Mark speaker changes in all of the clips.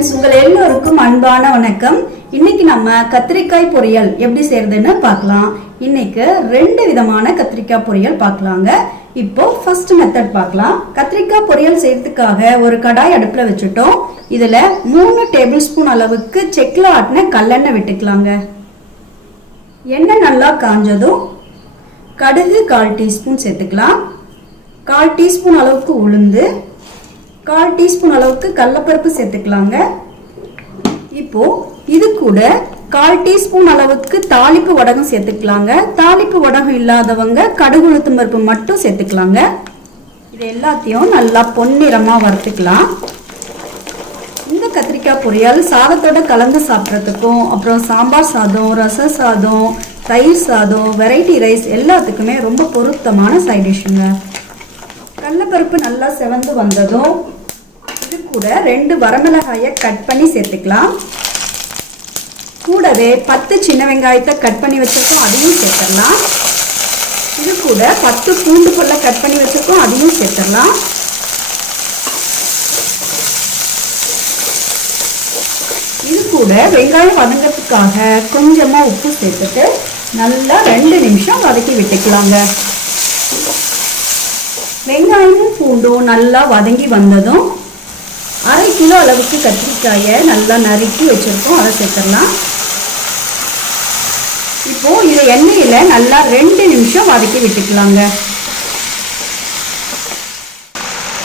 Speaker 1: Friends உங்கள் எல்லோருக்கும் அன்பான வணக்கம். இன்னைக்கு நம்ம கத்திரிக்காய் பொரியல் எப்படி செய்யறதுன்னு பார்க்கலாம். இன்னைக்கு ரெண்டு விதமான கத்திரிக்காய் பொரியல் பார்க்கலாங்க. இப்போ ஃபர்ஸ்ட் மெத்தட் பார்க்கலாம். கத்திரிக்காய் பொரியல் செய்யறதுக்காக ஒரு கடாய் அடுப்பில் வச்சுட்டோம். இதில் மூணு டேபிள் ஸ்பூன் அளவுக்கு செக்கில் ஆட்டின கல்லெண்ணெய் விட்டுக்கலாங்க. எண்ணெய் நல்லா காஞ்சதும் கடுகு கால் டீஸ்பூன் சேர்த்துக்கலாம். கால் டீஸ்பூன் அளவுக்கு உளுந்து கால் டீஸ்பூன் அளவுக்கு கடலப்பருப்பு சேர்த்துக்கலாங்க. இப்போ இது கூட கால் டீஸ்பூன் அளவுக்கு தாளிப்பு வடகம் சேர்த்துக்கலாங்க. தாளிப்பு வடகம் இல்லாதவங்க கடுகு உளுத்தம் பருப்பு மட்டும் சேர்த்துக்கலாங்க. இது எல்லாத்தையும் நல்லா பொன்னிறமா வறுத்துக்கலாம். இந்த கத்திரிக்காய் பொரியல் சாதத்தோட கலந்து சாப்பிட்றதுக்கும் அப்புறம் சாம்பார் சாதம் ரச சாதம் தயிர் சாதம் வெரைட்டி ரைஸ் எல்லாத்துக்குமே ரொம்ப பொருத்தமான சைட் டிஷ்ஷுங்க கடலப்பருப்பு நல்லா செவந்து வந்ததும் கூட ரெண்டு வரமிளகாயை கட் பண்ணி சேர்த்துக்கலாம். கூடவே பத்து சின்ன வெங்காயத்தை கட் பண்ணி வச்சிருக்கோம் அதையும் சேர்த்துடலாம். இது கூட பத்து பூண்டு பொருளை கட் பண்ணி வச்சிருக்கோம் அதையும் சேர்த்துடலாம். இது கூட வெங்காயம் வதங்கிறதுக்காக கொஞ்சமாக உப்பு சேர்த்துட்டு நல்லா ரெண்டு நிமிஷம் வதக்கி விட்டுக்கலாங்க. வெங்காயமும் பூண்டும் நல்லா வதங்கி வந்ததும் அரை கிலோ அளவுக்கு கத்திரிக்காயை நல்லா நறுக்கி வச்சுருக்கோம். அதை சேர்த்துடலாம். இப்போது இதை எண்ணெயில் நல்லா ரெண்டு நிமிஷம் வதக்கி விட்டுக்கலாங்க.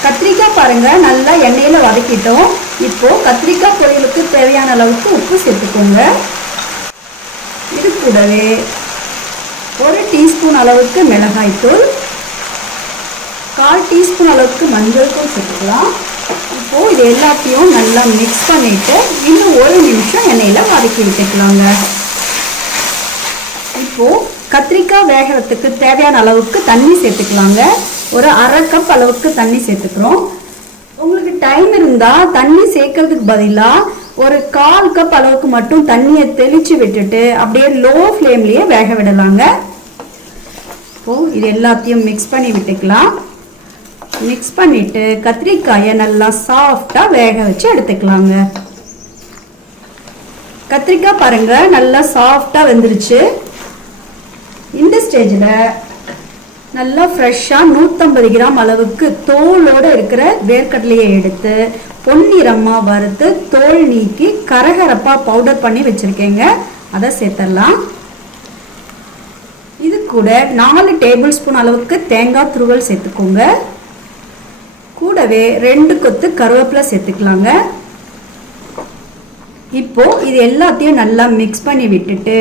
Speaker 1: கத்திரிக்காய் பாருங்கள் நல்லா எண்ணெயில் வதக்கிட்டோம். இப்போது கத்திரிக்காய் பொரியலுக்கு தேவையான அளவுக்கு உப்பு சேர்த்துக்கோங்க. இது கூடவே ஒரு டீஸ்பூன் அளவுக்கு மிளகாய்த்தூள் கால் டீஸ்பூன் அளவுக்கு மஞ்சள் தூள் சேர்த்துக்கலாம். இப்போ இது எல்லாத்தையும் நல்லா மிக்ஸ் பண்ணிவிட்டு இன்னும் ஒரு நிமிஷம் எண்ணெயில் வதக்கி விட்டுக்கலாங்க. இப்போது கத்திரிக்காய் வேகிறதுக்கு தேவையான அளவுக்கு தண்ணி சேர்த்துக்கலாங்க. ஒரு அரை கப் அளவுக்கு தண்ணி சேர்த்துக்கிறோம். உங்களுக்கு டைம் இருந்தால் தண்ணி சேர்க்கறதுக்கு பதிலாக ஒரு கால் கப் அளவுக்கு மட்டும் தண்ணியை தெளித்து விட்டுட்டு அப்படியே லோ ஃப்ளேம்லேயே வேக விடலாங்க. இப்போது இது எல்லாத்தையும் மிக்ஸ் பண்ணி விட்டுக்கலாம். மிக்ஸ் பண்ணிட்டு கத்திரிக்காயை நல்லா சாஃப்டாக வேக வச்சு எடுத்துக்கலாங்க. கத்திரிக்காய் பாருங்க நல்லா சாஃப்டாக வெந்துருச்சு. இந்த ஸ்டேஜில் நல்லா ஃப்ரெஷ்ஷாக நூற்றம்பது கிராம் அளவுக்கு தோலோடு இருக்கிற வேர்க்கடலையை எடுத்து பொன்னிறமாக வறுத்து தோல் நீக்கி கரகரப்பாக பவுடர் பண்ணி வச்சுருக்கேங்க. அதை சேர்த்துடலாம் இது கூட நாலு டேபிள் ஸ்பூன் அளவுக்கு தேங்காய் துருவல் சேர்த்துக்கோங்க. கூடவே ரெண்டு கொத்து கருவேப்பிலை சேர்த்துக்கலாங்க. இப்போ இது எல்லாத்தையும் நல்லா மிக்ஸ் பண்ணி விட்டுட்டு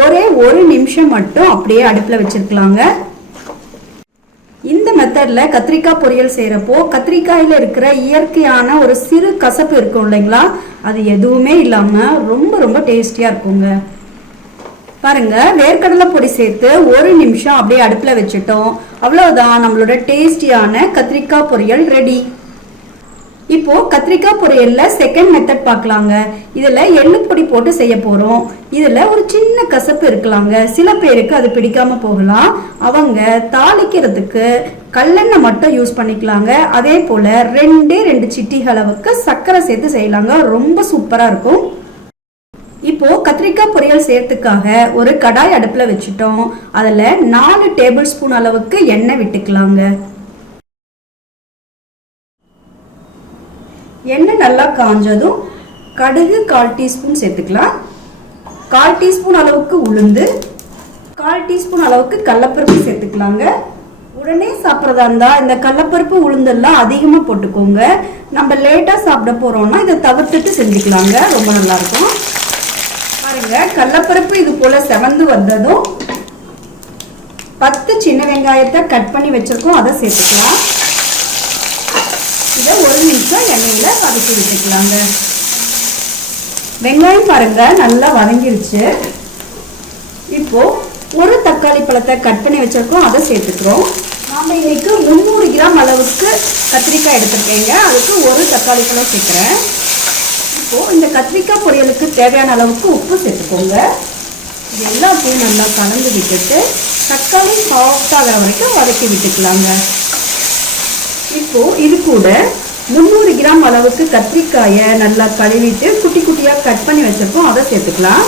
Speaker 1: ஒரே ஒரு நிமிஷம் மட்டும் அப்படியே அடுப்பில் வச்சிருக்கலாங்க. இந்த மெத்தடில் கத்திரிக்காய் பொரியல் செய்கிறப்போ கத்திரிக்காயில் இருக்கிற இயற்கையான ஒரு சிறு கசப்பு இருக்கும் இல்லைங்களா? அது எதுவுமே இல்லாமல் ரொம்ப ரொம்ப டேஸ்டியாக இருக்குங்க. பாருங்க வேர்க்கடலை பொடி சேர்த்து ஒரு நிமிஷம் அப்படியே அடுப்பில் வச்சுட்டோம். அவ்வளோதான் நம்மளோட டேஸ்டியான கத்திரிக்காய் பொரியல் ரெடி இப்போ கத்திரிக்காய் பொரியல்ல செகண்ட் மெத்தட் பார்க்கலாங்க. இதுல எள்ளு பொடி போட்டு செய்ய போறோம். இதுல ஒரு சின்ன கசப்பு இருக்கலாங்க. சில பேருக்கு அது பிடிக்காம போகலாம். அவங்க தாளிக்கிறதுக்கு கல்லெண்ணெய் மட்டும் யூஸ் பண்ணிக்கலாங்க. அதே போல ரெண்டே ரெண்டு சிட்டிகளவுக்கு சர்க்கரை சேர்த்து செய்யலாங்க. ரொம்ப சூப்பரா இருக்கும். இப்போ கத்திரிக்காய் பொரியல் சேர்த்துக்காக ஒரு கடாய் அடுப்புல வச்சுட்டோம். அதுல நாலு டேபிள் ஸ்பூன் அளவுக்கு எண்ணெய் விட்டுக்கலாங்க. எண்ணெய் நல்லா காஞ்சதும் கடுகு கால் டீஸ்பூன் சேர்த்துக்கலாம். கால் டீஸ்பூன் அளவுக்கு உளுந்து கால் டீஸ்பூன் அளவுக்கு கடலப்பருப்பு சேர்த்துக்கலாங்க. உடனே சாப்பிட்றதா இருந்தால் இந்த கடலப்பருப்பு உளுந்தெல்லாம் அதிகமாக போட்டுக்கோங்க. நம்ம லேட்டாக சாப்பிட போகிறோம்னா இதை தவிர்த்துட்டு செஞ்சுக்கலாங்க. ரொம்ப நல்லாயிருக்கும் பாருங்க. கடலப்பருப்பு இது போல செவந்து வந்ததும் பத்து சின்ன வெங்காயத்தை கட் பண்ணி வச்சிருக்கோம். அதை சேர்த்துக்கலாம். இதை ஒரு நிமிஷம் எண்ணெயில வதக்கி விட்டுக்கலாங்க. வெங்காயம் பாருங்க நல்லா வதங்கிருச்சு. இப்போ ஒரு தக்காளி பழத்தை கட் பண்ணி வச்சிருக்கோம். அதை சேர்த்துக்கிறோம். நாம இன்னைக்கு முந்நூறு கிராம் அளவுக்கு கத்திரிக்காய் எடுத்திருக்கேங்க. அதுக்கு ஒரு தக்காளி பழம் சேர்க்குறேன். இப்போ இந்த கத்திரிக்காய் பொரியலுக்கு தேவையான அளவுக்கு உப்பு சேர்த்துக்கோங்க. இது எல்லாத்தையும் நல்லா கலந்து விட்டுட்டு தக்காளி சாஃப்ட் ஆகிற வரைக்கும் வதக்கி விட்டுக்கலாங்க. இப்போ இது கூட முந்நூறு கிராம் அளவுக்கு கத்திரிக்காயை நல்லா கழுவிட்டு குட்டி குட்டியாக கட் பண்ணி வச்சிருக்கோம் அதை சேர்த்துக்கலாம்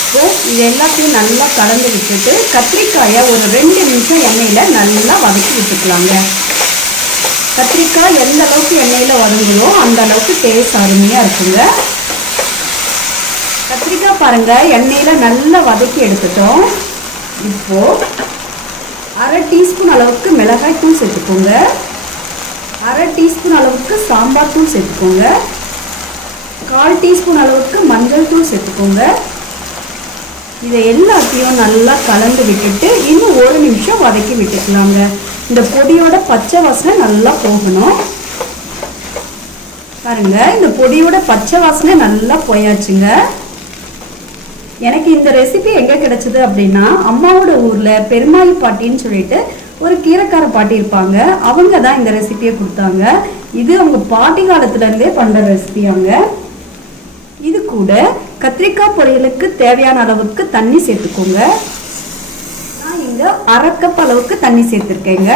Speaker 1: இப்போ இது எல்லாத்தையும் நல்லா கலந்து விட்டுட்டு கத்திரிக்காயை ஒரு ரெண்டு நிமிஷம் எண்ணெயில் நல்லா வதக்கி விட்டுக்கலாங்க. கத்திரிக்காய் எந்த அளவுக்கு எண்ணெயில் வதங்குதோ அந்த அளவுக்கு டேஸ்ட் அருமையாக இருக்குங்க. கத்திரிக்காய் பாருங்கள் எண்ணெயில் நல்லா வதக்கி எடுத்துட்டோம். இப்போது அரை டீஸ்பூன் அளவுக்கு மிளகாய் தூள் சேர்த்துக்கோங்க. அரை டீஸ்பூன் அளவுக்கு சாம்பார் தூள் சேர்த்துக்கோங்க. கால் டீஸ்பூன் அளவுக்கு மஞ்சள் தூள் சேர்த்துக்கோங்க. இதை எல்லாத்தையும் நல்லா கலந்து விட்டுட்டு இன்னும் ஒரு நிமிஷம் வதக்கி விட்டுக்கலாங்க இந்த பொடியோட பச்சை வாசனை நல்லா போகணும். பாருங்க இந்த பொடியோட பச்சை வாசனை நல்லா போயாச்சுங்க. எனக்கு இந்த ரெசிபி எங்க கிடைச்சது அப்படின்னா அம்மாவோட ஊர்ல பெருமாள் பாட்டின்னு சொல்லிட்டு ஒரு கீரைக்கார பாட்டி இருப்பாங்க. அவங்க தான் இந்த ரெசிபியை கொடுத்தாங்க. இது அவங்க பாட்டி காலத்துல இருந்தே ரெசிபியாங்க. இது கூட கத்திரிக்காய் பொரியலுக்கு தேவையான அளவுக்கு தண்ணி சேர்த்துக்கோங்க. நான் இங்கே அரைக்கப் அளவுக்கு தண்ணி சேர்த்துருக்கேங்க.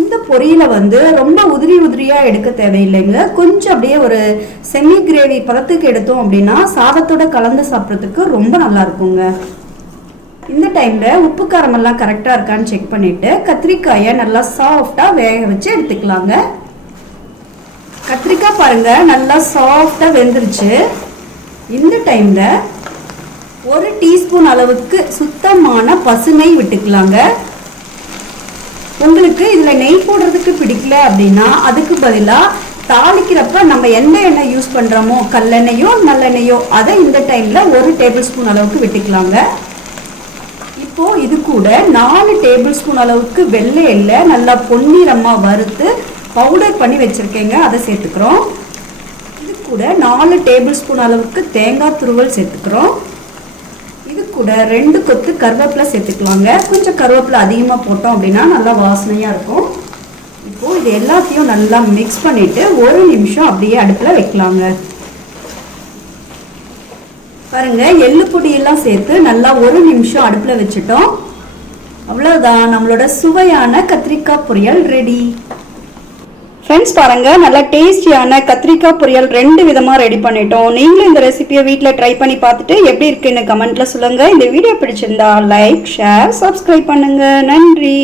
Speaker 1: இந்த பொரியலை வந்து ரொம்ப உதிரி உதிரியாக எடுக்க தேவையில்லைங்க. கொஞ்சம் அப்படியே ஒரு செமி கிரேவி பதத்துக்கு எடுத்தோம் அப்படின்னா சாதத்தோட கலந்து சாப்பிட்றதுக்கு ரொம்ப நல்லா இருக்குங்க. இந்த டைமில் உப்பு காரமெல்லாம் கரெக்டாக இருக்கான்னு செக் பண்ணிவிட்டு கத்திரிக்காயை நல்லா சாஃப்டாக வேக வச்சு எடுத்துக்கலாங்க. கத்திரிக்காய் பாருங்க நல்லா சாஃப்டா வெந்துருச்சு. இந்த டைம்ல ஒரு டீஸ்பூன் அளவுக்கு சுத்தமான பசுமை விட்டுக்கலாங்க. உங்களுக்கு இதுல நெய் போடுறதுக்கு பிடிக்கல அப்படின்னா அதுக்கு பதிலா தாளிக்கிறப்ப நம்ம எந்த எண்ணெய் யூஸ் பண்றோமோ கல்லெண்ணெயோ நல்லெண்ணெயோ அதை இந்த டைம்ல ஒரு டேபிள் ஸ்பூன் அளவுக்கு விட்டுக்கலாங்க. இப்போ இது கூட நாலு டேபிள் ஸ்பூன் அளவுக்கு வெள்ளை எள்ளை நல்லா பொன்னிறமா வறுத்து பவுடர் பண்ணி வச்சுருக்கேங்க அதை சேர்த்துக்கிறோம். இது கூட நாலு டேபிள் ஸ்பூன் அளவுக்கு தேங்காய் துருவல் சேர்த்துக்கிறோம். இது கூட ரெண்டு கொத்து கருவேப்பிலை சேர்த்துக்கலாங்க. கொஞ்சம் கருவேப்பிலை அதிகமாக போட்டோம் அப்படின்னா நல்லா வாசனையாக இருக்கும். இப்போது இது எல்லாத்தையும் நல்லா மிக்ஸ் பண்ணிவிட்டு ஒரு நிமிஷம் அப்படியே அடுப்பில் வைக்கலாங்க. பாருங்க எள்ளு பொடியெல்லாம் சேர்த்து நல்லா ஒரு நிமிஷம் அடுப்பில் வச்சுட்டோம். அவ்வளோதான் நம்மளோட சுவையான கத்திரிக்காய் பொரியல் ரெடி ஃப்ரெண்ட்ஸ் பாருங்க நல்லா டேஸ்டியான கத்திரிக்காய் பொரியல் ரெண்டு விதமாக ரெடி பண்ணிட்டோம். நீங்களும் இந்த ரெசிபியை வீட்டில் ட்ரை பண்ணி பார்த்துட்டு எப்படி இருக்குன்னு கமெண்ட்டில் சொல்லுங்கள் இந்த வீடியோ பிடிச்சிருந்தா லைக் ஷேர் சப்ஸ்கிரைப் பண்ணுங்கள் நன்றி.